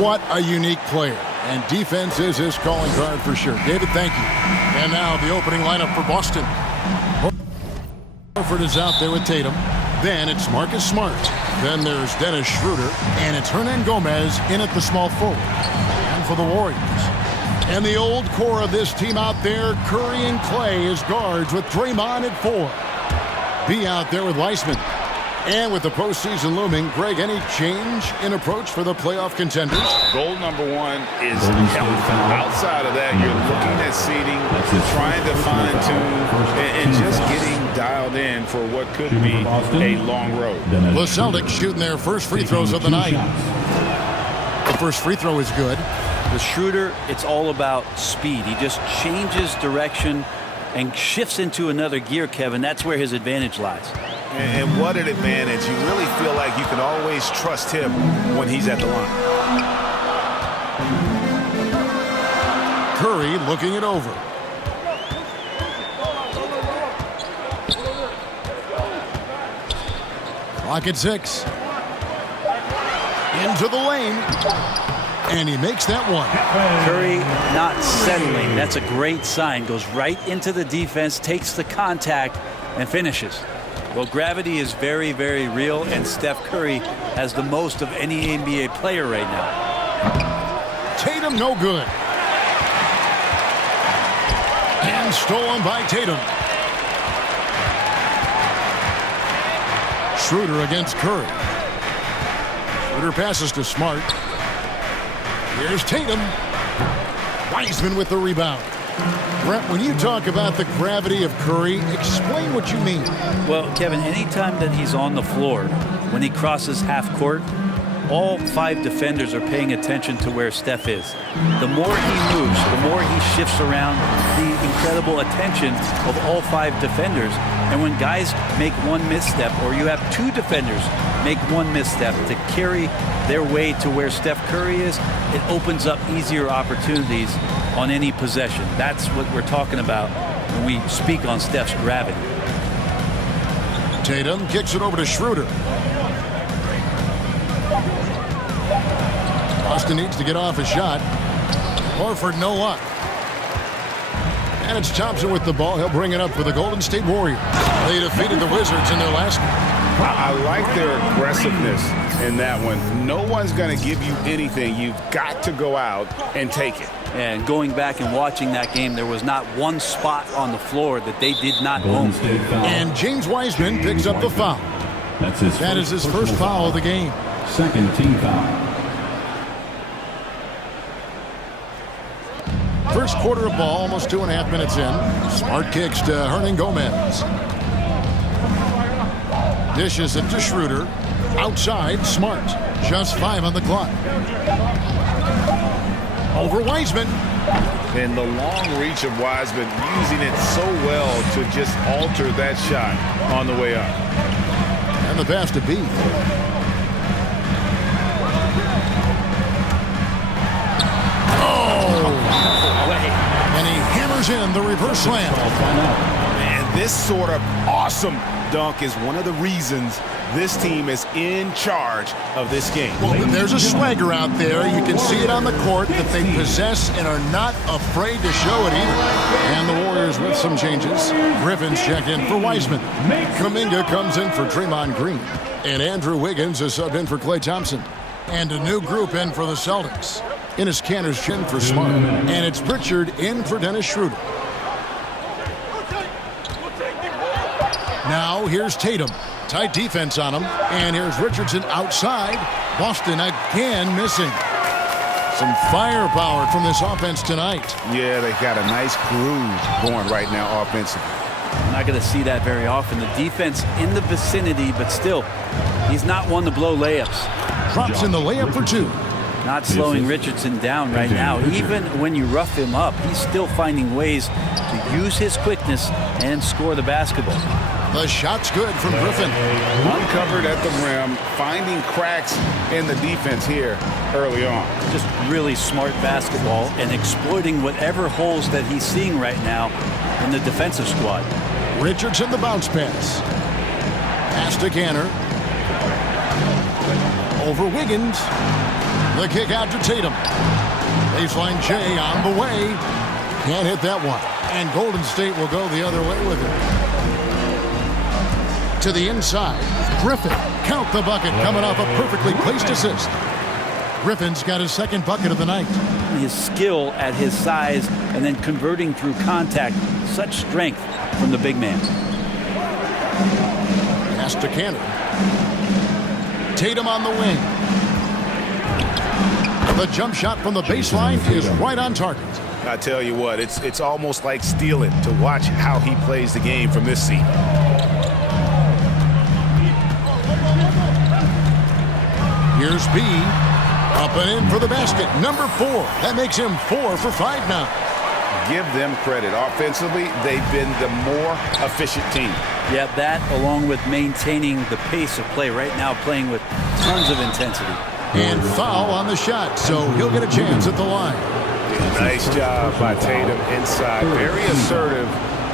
What a unique player. And defense is his calling card for sure. David, thank you. And now the opening lineup for Boston. Horford is out there with Tatum. Then it's Marcus Smart. Then there's Dennis Schroeder. And it's Hernan Gomez in at the small forward. And for the Warriors. And the old core of this team out there, Curry and Clay as guards with Draymond at 4. B out there with Weissman. And with the postseason looming, Greg, any change in approach for the playoff contenders? Goal number one is health. Outside of that, you're looking at seeding, trying to fine-tune, and just getting dialed in for what could be a long road. The Celtics shooting their first free throws of the night. The first free throw is good. With Schroeder, it's all about speed. He just changes direction and shifts into another gear, Kevin. That's where his advantage lies. And what an advantage. You really feel like you can always trust him when he's at the line. Curry looking it over. Clock at 6. Into the lane. And he makes that one. Curry not settling. That's a great sign. Goes right into the defense, takes the contact, and finishes. Well, gravity is very, very real, and Steph Curry has the most of any NBA player right now. Tatum no good. And stolen by Tatum. Schroeder against Curry. Schroeder passes to Smart. Here's Tatum. Wiseman with the rebound. Brett, when you talk about the gravity of Curry, explain what you mean. Well, Kevin, anytime that he's on the floor, when he crosses half court, all 5 defenders are paying attention to where Steph is. The more he moves, the more he shifts around, the incredible attention of all 5 defenders. And when guys make one misstep, or you have 2 defenders make one misstep to carry their way to where Steph Curry is, it opens up easier opportunities on any possession. That's what we're talking about when we speak on Steph's gravity. Tatum kicks it over to Schroeder. Boston needs to get off a shot. Horford, no luck. And it's Thompson with the ball. He'll bring it up for the Golden State Warriors. They defeated the Wizards in their last game. I like their aggressiveness in that one. No one's going to give you anything. You've got to go out and take it. And going back and watching that game, there was not one spot on the floor that they did not own. And James Wiseman picks up the foul. That is his first foul of the game. Second team foul. First quarter of ball, almost 2.5 minutes in. Smart kicks to Hernan Gomez. Dishes it to Schroeder. Outside, Smart. Just 5 on the clock. Over Wiseman. And the long reach of Wiseman, using it so well to just alter that shot on the way up. And the pass to B. And he hammers in the reverse slam. And this sort of awesome dunk is one of the reasons this team is in charge of this game. Well, there's a swagger out there. You can see it on the court that they possess and are not afraid to show it either. And the Warriors with some changes. Griffin's checked in for Wiseman. Kuminga comes in for Draymond Green. And Andrew Wiggins is subbed in for Klay Thompson. And a new group in for the Celtics. Enes Kanter's chin for Smart. And it's Pritchard in for Dennis Schroeder. Now here's Tatum. Tight defense on him. And here's Richardson outside. Boston again missing. Some firepower from this offense tonight. Yeah, they got a nice groove going right now offensively. I'm not going to see that very often. The defense in the vicinity, but still, he's not one to blow layups. Drops in the layup for 2. Not slowing Richardson down right now. Even when you rough him up, he's still finding ways to use his quickness and score the basketball. The shot's good from Griffin. Uncovered at the rim, finding cracks in the defense here early on. Just really smart basketball and exploiting whatever holes that he's seeing right now in the defensive squad. Richardson the bounce pass. Pass to Kanter. Over Wiggins. The kick out to Tatum. Baseline J on the way. Can't hit that one. And Golden State will go the other way with it. To the inside. Griffin. Count the bucket coming off a perfectly placed assist. Griffin's got his second bucket of the night. His skill at his size and then converting through contact. Such strength from the big man. Pass to Cannon. Tatum on the wing. The jump shot from the baseline is right on target. I tell you what, it's almost like stealing to watch how he plays the game from this seat. Here's B. Up and in for the basket. Number 4. That makes him 4 for 5 now. Give them credit. Offensively, they've been the more efficient team. Yeah, that along with maintaining the pace of play right now, playing with tons of intensity. And foul on the shot, so he'll get a chance at the line. Nice job by Tatum inside. Very assertive.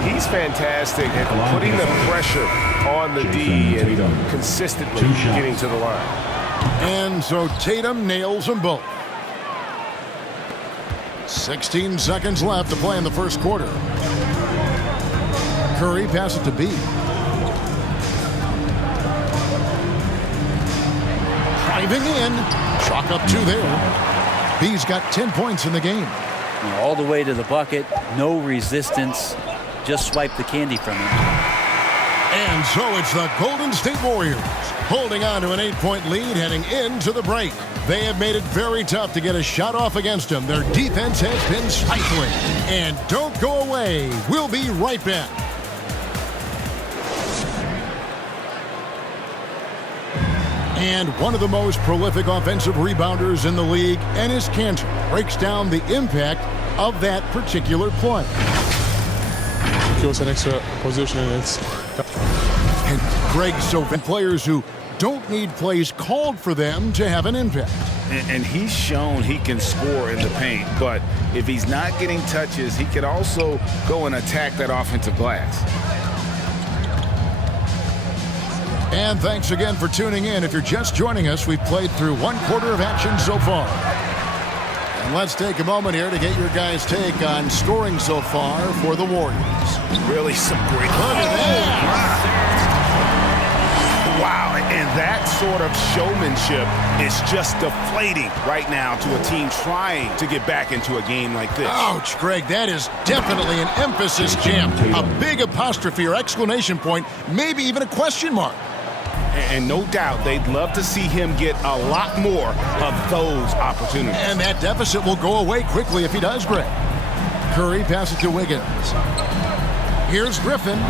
He's fantastic at putting the pressure on the D and consistently getting to the line. And so Tatum nails them both. 16 seconds left to play in the first quarter. Curry passes it to B. Driving in. Chalk up 2 there. B's got 10 points in the game. All the way to the bucket. No resistance. Just swipe the candy from him. And so it's the Golden State Warriors holding on to an 8-point lead heading into the break. They have made it very tough to get a shot off against them. Their defense has been stifling. And don't go away. We'll be right back. And one of the most prolific offensive rebounders in the league, Enes Kanter, breaks down the impact of that particular play. It was an extra position, and Greg, so players who don't need plays called for them to have an impact. And he's shown he can score in the paint, but if he's not getting touches, he can also go and attack that offensive glass. And thanks again for tuning in. If you're just joining us, we've played through 1 quarter of action so far. And let's take a moment here to get your guys' take on scoring so far for the Warriors. Really some great. Look at that. Wow, and that sort of showmanship is just deflating right now to a team trying to get back into a game like this. Ouch, Greg, that is definitely an emphasis jam. A big apostrophe or exclamation point, maybe even a question mark. And no doubt they'd love to see him get a lot more of those opportunities. And that deficit will go away quickly if he does, Greg. Curry passes to Wiggins. Here's Griffin.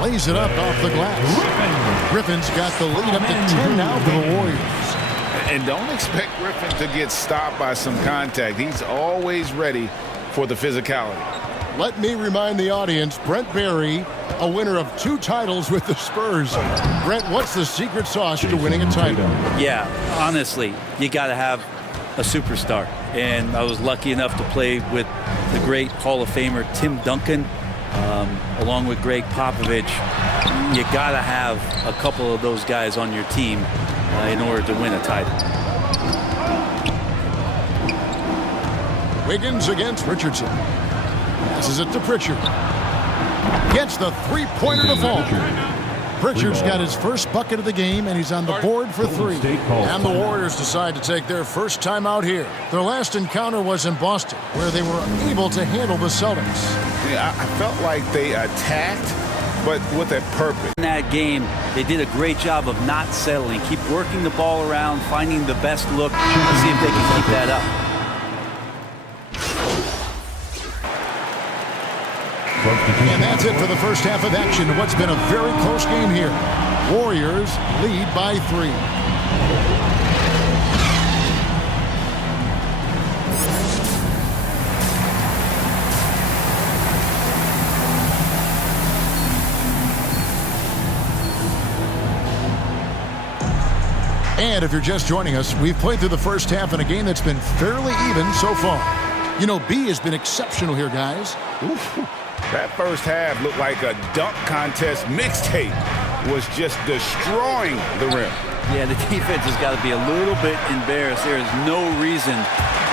Lays it up off the glass. Griffin's got the lead up to 10 now for the Warriors. And don't expect Griffin to get stopped by some contact. He's always ready for the physicality. Let me remind the audience, Brent Barry, a winner of 2 titles with the Spurs. Brent, what's the secret sauce to winning a title? Yeah, honestly, you got to have a superstar. And I was lucky enough to play with the great Hall of Famer Tim Duncan, along with Greg Popovich. You got to have a couple of those guys on your team in order to win a title. Wiggins against Richardson. Passes it to Pritchard. Gets the 3-pointer to fall. Pritchard's got his first bucket of the game, and he's on the board for 3. And the Warriors decide to take their first time out here. Their last encounter was in Boston, where they were able to handle the Celtics. Yeah, I felt like they attacked, but with a purpose. In that game, they did a great job of not settling. Keep working the ball around, finding the best look, and see if they can keep that up. And that's it for the first half of action. What's been a very close game here. Warriors lead by 3. And if you're just joining us, we've played through the first half in a game that's been fairly even so far. You know, B has been exceptional here, guys. Oof. That first half looked like a dunk contest mixtape was just destroying the rim. Yeah, the defense has got to be a little bit embarrassed. There is no reason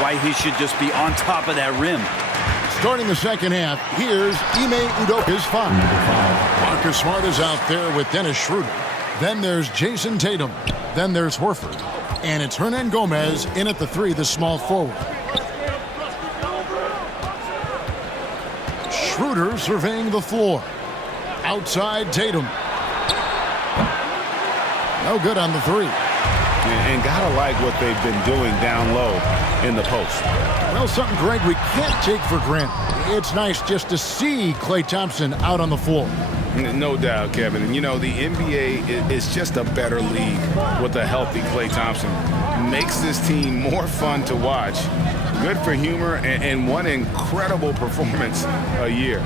why he should just be on top of that rim. Starting the second half, here's Ime Udoka's five. Marcus Smart is out there with Dennis Schroeder. Then there's Jason Tatum. Then there's Horford. And it's Hernan Gomez in at the three, the small forward. Schroeder surveying the floor. Outside Tatum. No good on the three. And gotta like what they've been doing down low in the post. Well, something, Greg, we can't take for granted. It's nice just to see Klay Thompson out on the floor. No doubt, Kevin. And, you know, the NBA is just a better league with a healthy Klay Thompson. Makes this team more fun to watch. Good for humor and one incredible performance a year.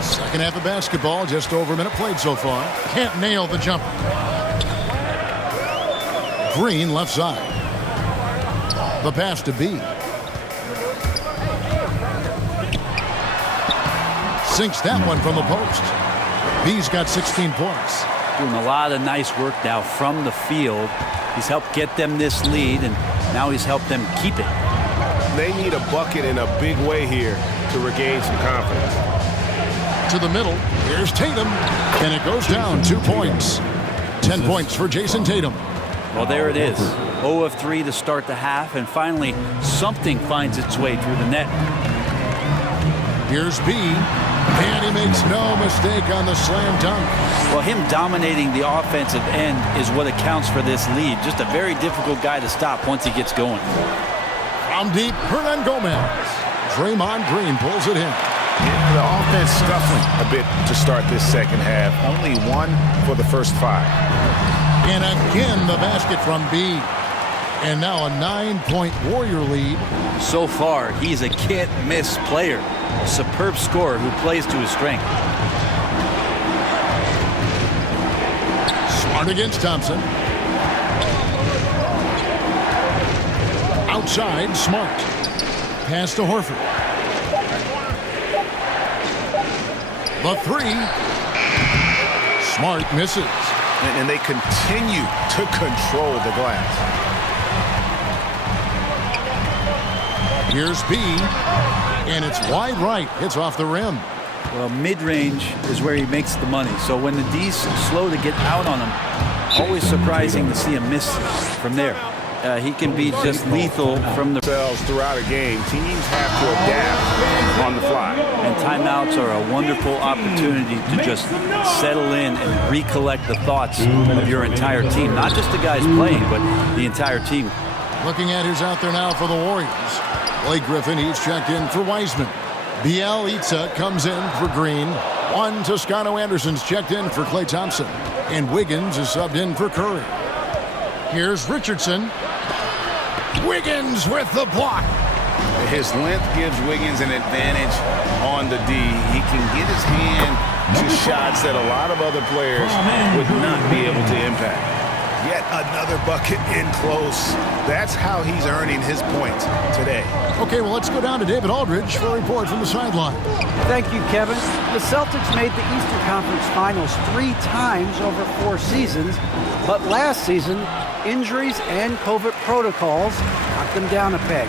Second half of basketball, just over a minute played so far. Can't nail the jumper. Green left side. The pass to B. Sinks that one from the post. B's got 16 points. Doing a lot of nice work now from the field. He's helped get them this lead, and now he's helped them keep it. They need a bucket in a big way here to regain some confidence. To the middle, here's Tatum, and it goes down 2 points. 10 points for Jason Tatum. Well, there it is. 0 of 3 to start the half, and finally something finds its way through the net. Here's B, and he makes no mistake on the slam dunk. Well, him dominating the offensive end is what accounts for this lead. Just a very difficult guy to stop once he gets going. From deep, Hernan Gomez. Draymond Green pulls it in. Yeah, the offense scuffling a bit to start this second half. Only 1 for the first 5. And again, the basket from B. And now a 9-point Warrior lead. So far, he's a can't-miss player. A superb scorer who plays to his strength. Smart against Thompson. Outside, Smart. Pass to Horford. The three. Smart misses. And they continue to control the glass. Here's B, and it's wide right. It's off the rim. Well, mid-range is where he makes the money. So when the D's slow to get out on him, always surprising to see him miss from there. He can be just lethal from the Throughout a game, teams have to adapt on the fly. And timeouts are a wonderful opportunity to just settle in and recollect the thoughts of your entire team. Not just the guys playing, but the entire team. Looking at who's out there now for the Warriors. Blake Griffin, he's checked in for Wiseman. Bielitsa comes in for Green. Juan Toscano Anderson's checked in for Klay Thompson. And Wiggins is subbed in for Curry. Here's Richardson. Wiggins with the block. His length gives Wiggins an advantage on the D. He can get his hand to shots that a lot of other players would not be able to impact. Yet another bucket in close. That's how he's earning his points today. Okay, well, let's go down to David Aldridge for a report from the sideline. Thank you, Kevin. The Celtics made the Eastern Conference Finals 3 times over 4 seasons, but last season, injuries and COVID protocols knocked them down a peg.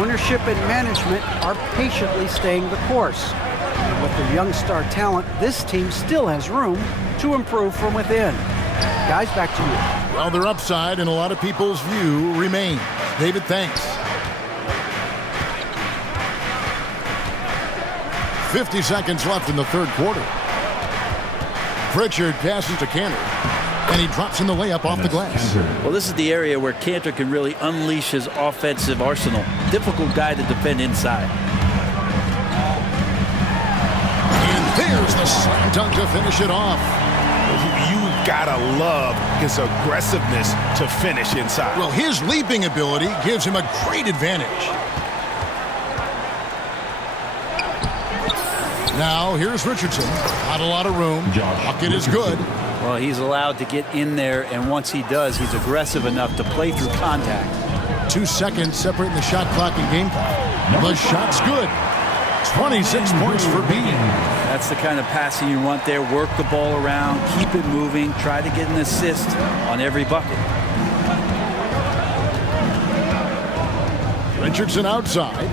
Ownership and management are patiently staying the course. And with their young star talent, this team still has room to improve from within. Guys, back to you. Well, their upside in a lot of people's view remains. David, thanks. 50 seconds left in the third quarter. Pritchard passes to Cantor, and he drops in the layup off the glass. Well, this is the area where Cantor can really unleash his offensive arsenal. Difficult guy to defend inside. And there's the slam dunk to finish it off. You gotta love his aggressiveness to finish inside. Well, his leaping ability gives him a great advantage. Now, here's Richardson. Not a lot of room. Bucket is good. Well, he's allowed to get in there, and once he does, he's aggressive enough to play through contact. 2 seconds separating the shot clock and game time. The shot's good. 26 points for B. That's the kind of passing you want there. Work the ball around, keep it moving, try to get an assist on every bucket. Richardson outside.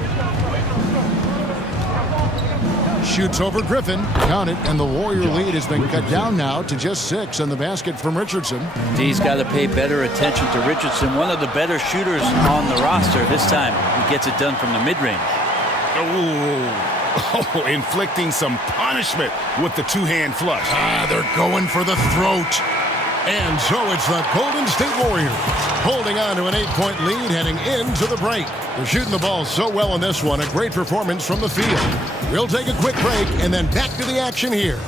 Shoots over Griffin. Count it, and the Warrior lead has been cut down now to just 6 on the basket from Richardson. D's got to pay better attention to Richardson, one of the better shooters on the roster. This time, he gets it done from the mid-range. Oh, inflicting some punishment with the two-hand flush. They're going for the throat. And so it's the Golden State Warriors holding on to an 8-point lead heading into the break. They're shooting the ball so well in this one. A great performance from the field. We'll take a quick break and then back to the action here.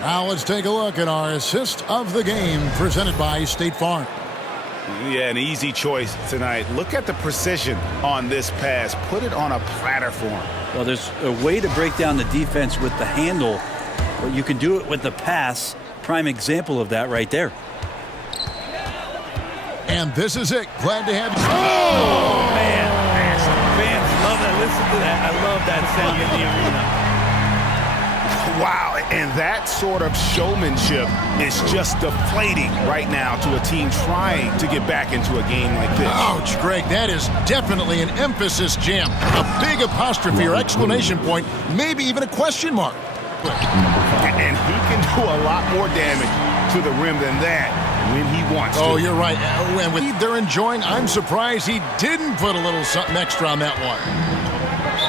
Now let's take a look at our assist of the game presented by State Farm. Yeah, an easy choice tonight. Look at the precision on this pass. Put it on a platter for him. Well, there's a way to break down the defense with the handle, but you can do it with the pass. Prime example of that right there. And this is it. Glad to have you. Oh, man. Fans love that. Listen to that. I love that sound in the arena. Wow, and that sort of showmanship is just deflating right now to a team trying to get back into a game like this. Ouch, Greg, that is definitely an emphasis jam. A big apostrophe or exclamation point, maybe even a question mark. And he can do a lot more damage to the rim than that when he wants to. Oh, you're right. And with they're enjoying, I'm surprised he didn't put a little something extra on that one.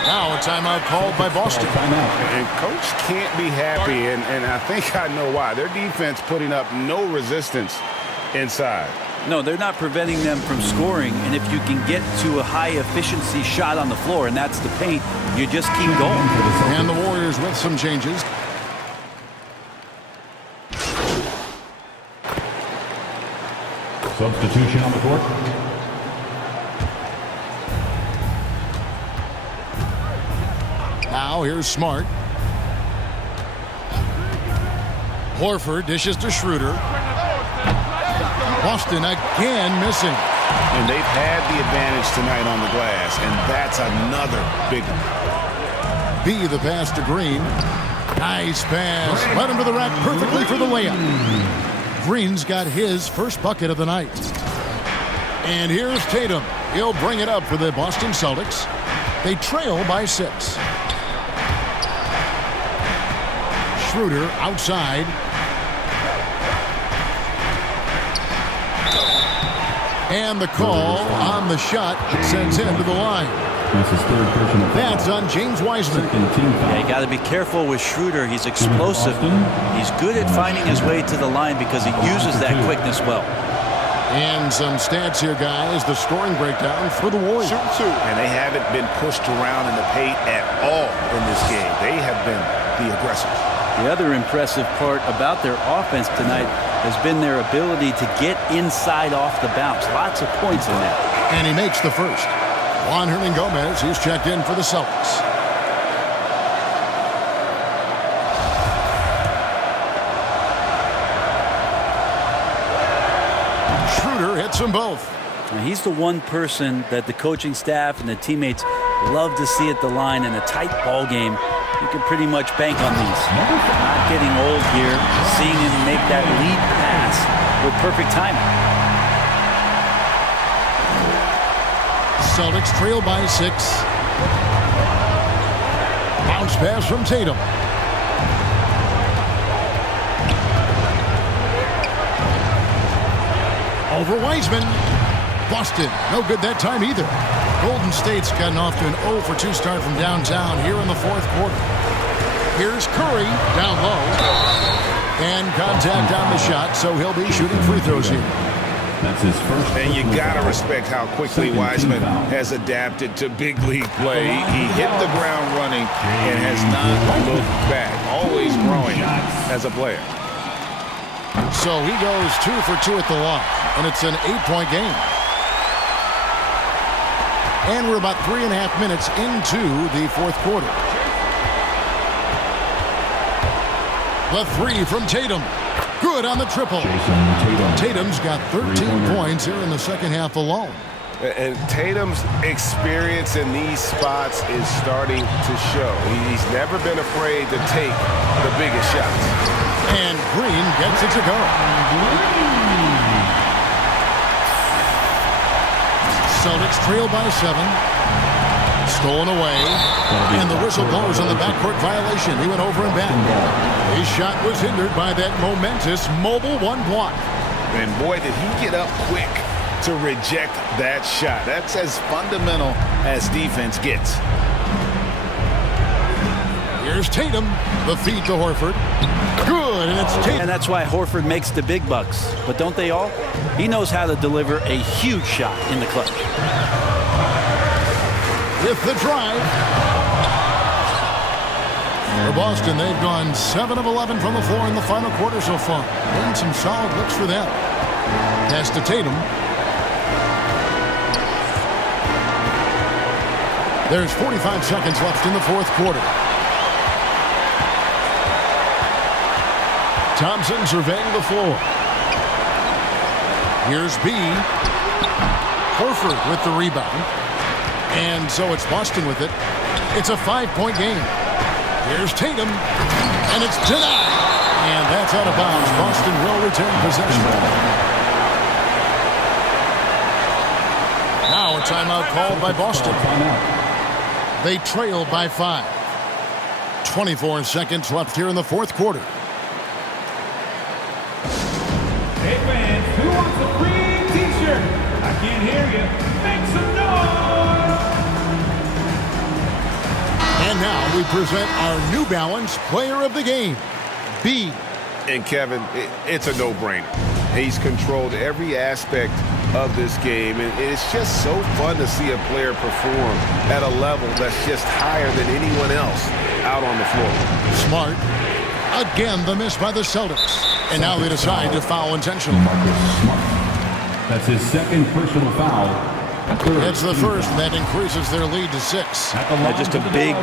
Now a timeout called by Boston. And Coach can't be happy, and I think I know why. Their defense putting up no resistance inside. No, they're not preventing them from scoring, and if you can get to a high-efficiency shot on the floor, and that's the paint, you just keep going. And the Warriors with some changes. Substitution on the court. Now here's Smart. Horford dishes to Schroeder. Boston again missing. And they've had the advantage tonight on the glass, and that's another big one. B the pass to Green. Nice pass. Led him to the rack perfectly for the layup. Green's got his first bucket of the night. And here's Tatum. He'll bring it up for the Boston Celtics. They trail by 6. Schroeder outside. And the call on the shot sends him to the line. That's his third personal foul. That's on James Wiseman. Yeah, you got to be careful with Schroeder. He's explosive. He's good at finding his way to the line because he uses that quickness well. And some stats here, guys. The scoring breakdown for the Warriors. And they haven't been pushed around in the paint at all in this game. They have been the aggressors. The other impressive part about their offense tonight has been their ability to get inside off the bounce. Lots of points in that. And he makes the first. Juan Hernan-Gomez, he's checked in for the Celtics. Schroeder hits them both. Now, he's the one person that the coaching staff and the teammates love to see at the line in a tight ball game. You can pretty much bank on these. Not getting old here, seeing him make that lead pass with perfect timing. Celtics trail by 6. Bounce pass from Tatum. Over Wiseman. Boston, no good that time either. Golden State's gotten off to an 0 for 2 start from downtown here in the 4th quarter. Here's Curry down low. And contact on the shot, so he'll be shooting free throws here. That's his first. And you got to respect how quickly Wiseman has adapted to big league play. He hit the ground running and has not looked back. Always growing as a player. So he goes 2 for 2 at the line, and it's an 8-point game. And we're about 3.5 minutes into the fourth quarter. The three from Tatum. Good on the triple. Tatum's got 13 points here in the second half alone. And Tatum's experience in these spots is starting to show. He's never been afraid to take the biggest shots. And Green gets it to go. Celtics trail by 7. Stolen away. And the whistle blows on the backcourt violation. He went over and back. His shot was hindered by that momentous mobile one block. And boy, did he get up quick to reject that shot. That's as fundamental as defense gets. Here's Tatum. The feed to Horford. Good, and it's Tatum. And that's why Horford makes the big bucks. But don't they all? He knows how to deliver a huge shot in the clutch. With the drive. For Boston, they've gone 7 of 11 from the floor in the final quarter so far. And some solid looks for them. Pass to Tatum. There's 45 seconds left in the fourth quarter. Thompson surveying the floor. Here's B. Horford with the rebound. And so it's Boston with it. It's a 5-point game. Here's Tatum. And it's denied. And that's out of bounds. Boston will retain possession. Now a timeout called by Boston. They trail by 5. 24 seconds left here in the fourth quarter. Hey fans, who wants a free t-shirt? I can't hear you. Make some noise! And now we present our New Balance Player of the Game, B. And Kevin, it's a no-brainer. He's controlled every aspect of this game, and it's just so fun to see a player perform at a level that's just higher than anyone else out on the floor. Smart. Again, the miss by the Celtics. And now they decide to foul intentionally. That's his second personal foul. It's the first, and that increases their lead to 6. Yeah, just a big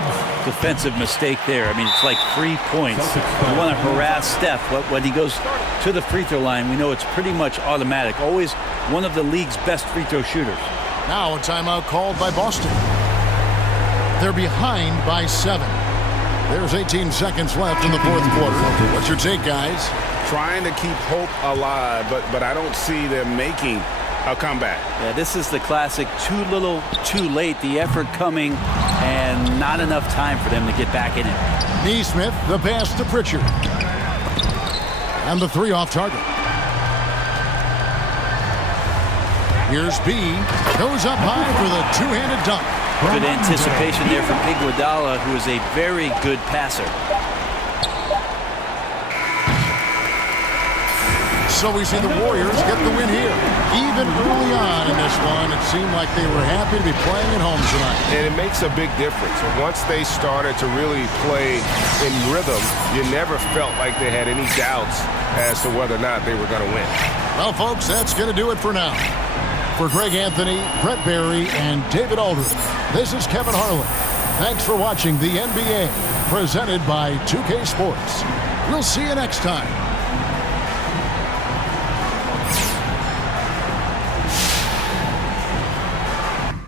defensive mistake there. I mean, it's like 3 points. You want to harass Steph, but when he goes to the free throw line, we know it's pretty much automatic. Always one of the league's best free throw shooters. Now a timeout called by Boston. They're behind by 7. There's 18 seconds left in the fourth quarter. What's your take, guys? Trying to keep hope alive, but I don't see them making a comeback. Yeah, this is the classic too little, too late. The effort coming and not enough time for them to get back in it. Neesmith, the pass to Pritchard. And the 3 off target. Here's B. Goes up high for the two-handed dunk. Good anticipation there from Iguodala, who is a very good passer. So we see the Warriors get the win here. Even early on in this one, it seemed like they were happy to be playing at home tonight. And it makes a big difference. Once they started to really play in rhythm, you never felt like they had any doubts as to whether or not they were going to win. Well, folks, that's going to do it for now. For Greg Anthony, Brett Barry, and David Aldridge, this is Kevin Harlan. Thanks for watching the NBA, presented by 2K Sports. We'll see you next time.